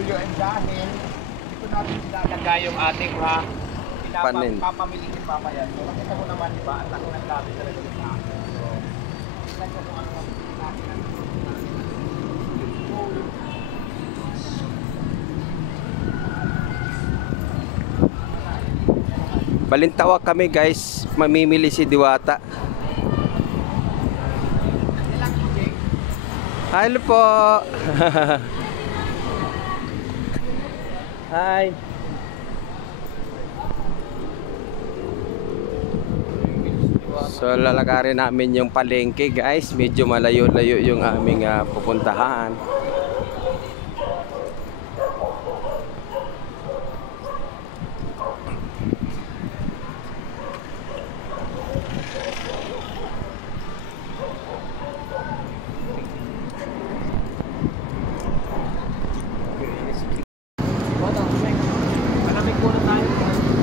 repolyo and dahil dito natin ilalagay yung ating panin. Papamilikin mamaya. So makita ko naman diba, ang laki ng labi talaga sa akin. So, tignan ko kung ano mapili natin. Balintawak kami guys, mamimili si Diwata. Hello po. Hi. So lalakarin namin yung palengke guys, medyo malayo-layo yung aming pupuntahan.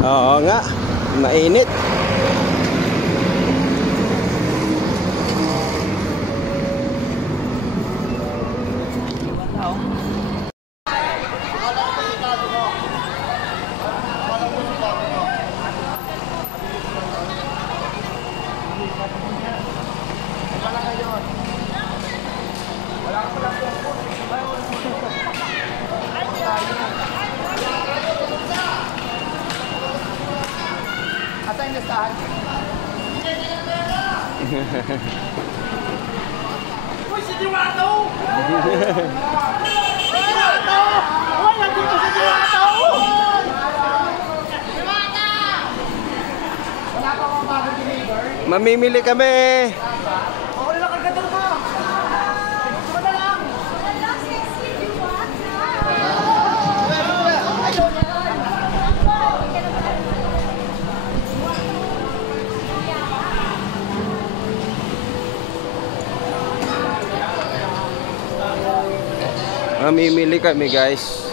Oo nga, mainit. Asan yung listahan? Uy, si Diwata! Si Diwata! Uy, nandito si Diwata! Diwata! Wala pa akong bagong deliver? Mamimili kami. Ako nila kagad mo! Gusto na lang! Wala, sexy Diwata! Ayun! Mamimili kami guys.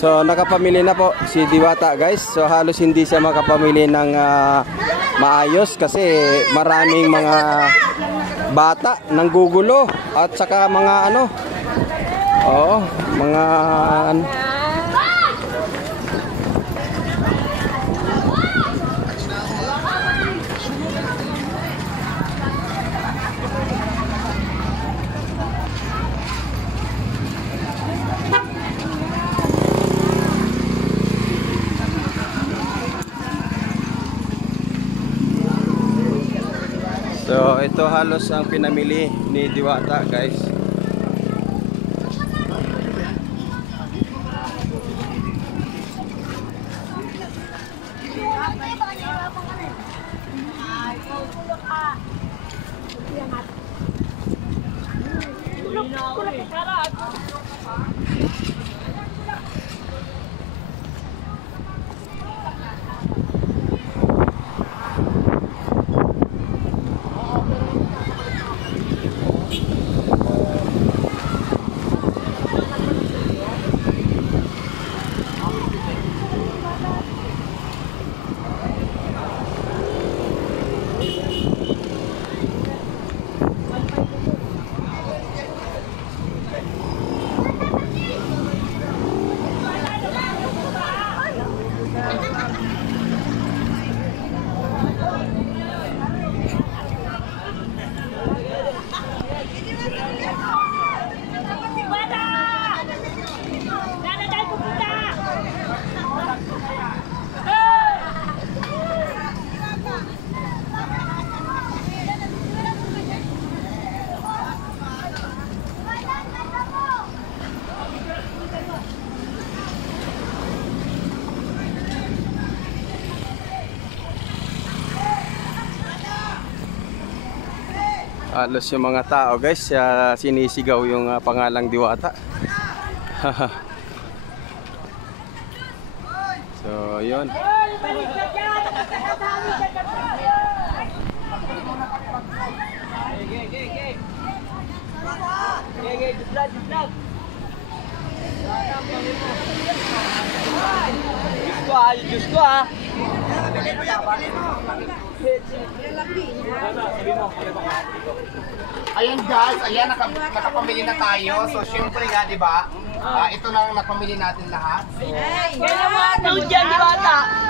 So nakapamili na po si Diwata guys. So halos hindi siya makapamili ng maayos kasi maraming mga bata nanggugulo at saka mga mga So ito halos ang pinamili ni Diwata guys. Halos yung mga tao guys, sinisigaw yung pangalang Diwata. So yun. Diyos ko ah. Ayan guys, ayan nakapamili na tayo. So syempre nga, di ba? Ito lang napamili natin lahat.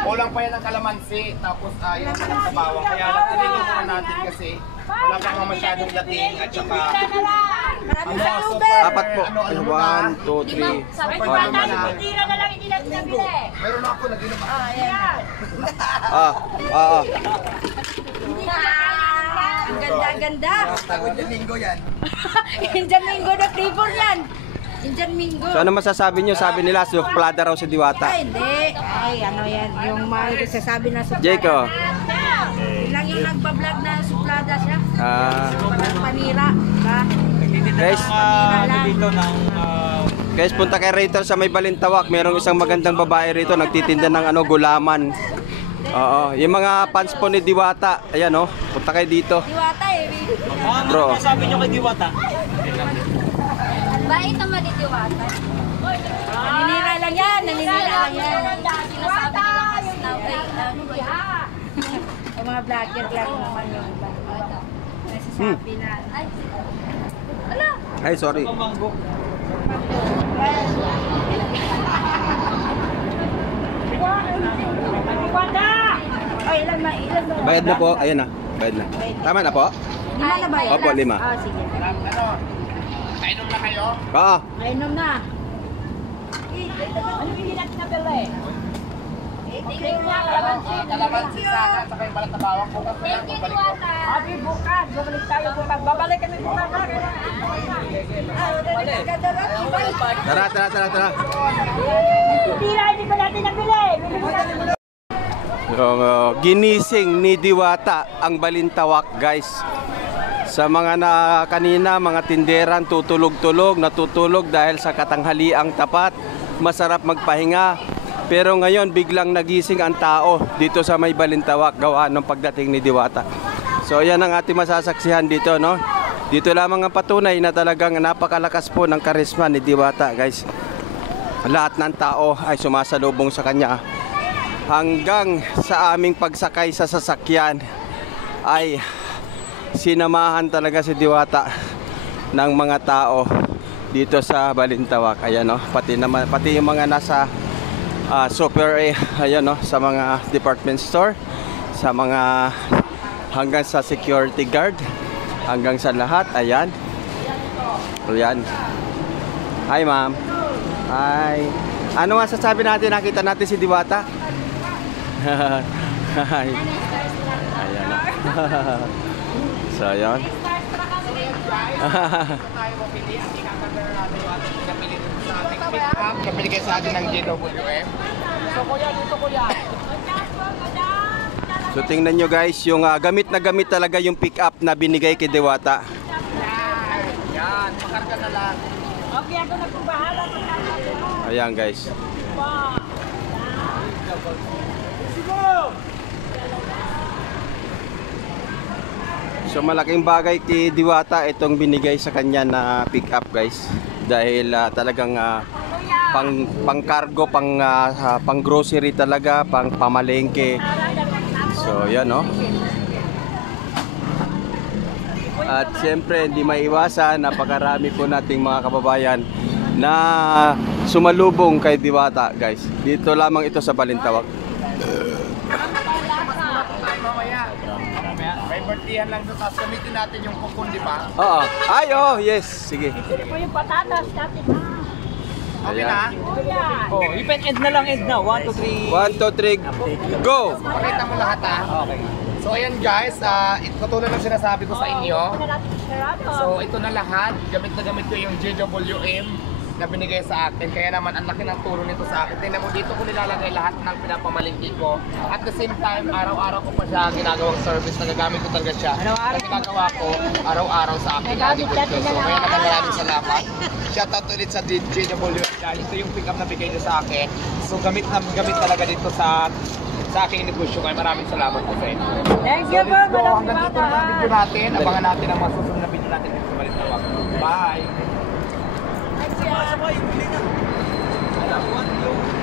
Kulang pa yan ng kalamansi, tapos yung lang sa bawang. Kaya natin muna natin kasi wala pang masyadong dating at saka Apat po. 1, 2, 3. Tira na lang, hindi natin nabili. meron ako nag-inom. Ang ganda-ganda. Indian Mingo yan. Indian Mingo na flavor yan. Indian Mingo. So ano masasabi nyo? Sabi nila, suplada raw si Diwata. Ay, hindi. Ay, ano yan. Yung mga sasabi na suplada. Jayco. Yun lang yung nagbablog na suplada siya. Parang panira. Diba? Guys, Dito ng guys, punta kay Rachel sa may Balintawak. Merong isang magandang babae rito. Nagtitinda ng gulaman. Oo, yung mga fans po ni Diwata. Ayan oh, punta kayo dito. Diwata eh. Bro. sabi nyo kay Diwata? Bait naman ni Diwata. Naninira lang yan. Naninira lang yan. Sinasabi nila kasi na yung mga vlogger lang naman yung iba. Nasasabi na. Ay, sorry. Ay, ilan ba? Bayad na po. Ayan na. Bayad na. Tama na po? Lima na ba yun? Opo, 5. Ah, sige. Kainom na kayo? Oo. Inom na. Ano hindi natin nabili? Kalamansi sana, saka yung balat na bawang. Bukas na lang, babalik ko. Abi, bukas. Babalik tayo bukas. Babalik kami bukas. Tara. Tira, hindi pa natin nabili. Yung, ginising ni Diwata ang Balintawak, guys. Sa mga kanina, mga tinderan, natutulog dahil sa katanghaliang tapat. Masarap magpahinga. Pero ngayon, biglang nagising ang tao dito sa may Balintawak, gawa ng pagdating ni Diwata. So, yan ang ating masasaksihan dito, no? Dito lamang ang patunay na talagang napakalakas po ng karisma ni Diwata, guys. Lahat ng tao ay sumasalubong sa kanya. Hanggang sa aming pagsakay sa sasakyan ay sinamahan talaga si Diwata ng mga tao dito sa Balintawak. Ayan, no? Pati yung mga nasa super ayan, no? Sa mga department store, sa mga hanggang sa security guard, hanggang sa lahat. Ayan. Hi, ma'am. Hi. Ano nga sasabi natin? Nakita natin si Diwata. Hi. Ayan, no? So, ayan. Napili kayo sa atin ng JWM. So kuya, dito kuya. So tingnan nyo guys, yung gamit na gamit talaga yung pick up na binigay kay Diwata. Yan, makarga na lang. Okay, ako na kung bahala. Ayan guys. So malaking bagay kay Diwata itong binigay sa kanya na pick up guys. Dahil talagang pang cargo, pang grocery talaga, pang pamalengke. So yan, no. At siyempre hindi maiwasan, napakarami po nating mga kababayan na sumalubong kay Diwata guys. Dito lamang ito sa Balintawak. May birthdayan lang doon. Tapos gamitin natin yung kukun, di ba? Oo. Ay, oh, yes. Sige. Ito po yung patatas natin. Okay na? Oh, you can end na lang, end na. 1, 2, 3. 1, 2, 3, go! Pakita mo lahat ha. Okay. So ayan guys, katulad ng sinasabi ko sa inyo. So ito na lahat. Gamit na gamit ko yung JWM na binigay sa akin. Kaya naman ang laki ng tulong nito sa akin. Tingnan mo dito ko nilalagay lahat ng pinapamalingki ko. At the same time, araw-araw ko pa siya ginagawang service. Nagagamit ko talaga siya. Ang ginagawa ko araw-araw sa akin. So kaya naman maraming salamat. Shoutout ulit sa JWM. Ito yung pick up na bigay niyo sa akin. So gamit talaga dito sa aking negosyo. Kaya maraming salamat po sa inyo. Thank you po, Madam Hanggang dito na ang video natin. Abangan natin ang mga susunod na video natin dito sa Balintawak. Bye! yung huli na. Wala, 1 yung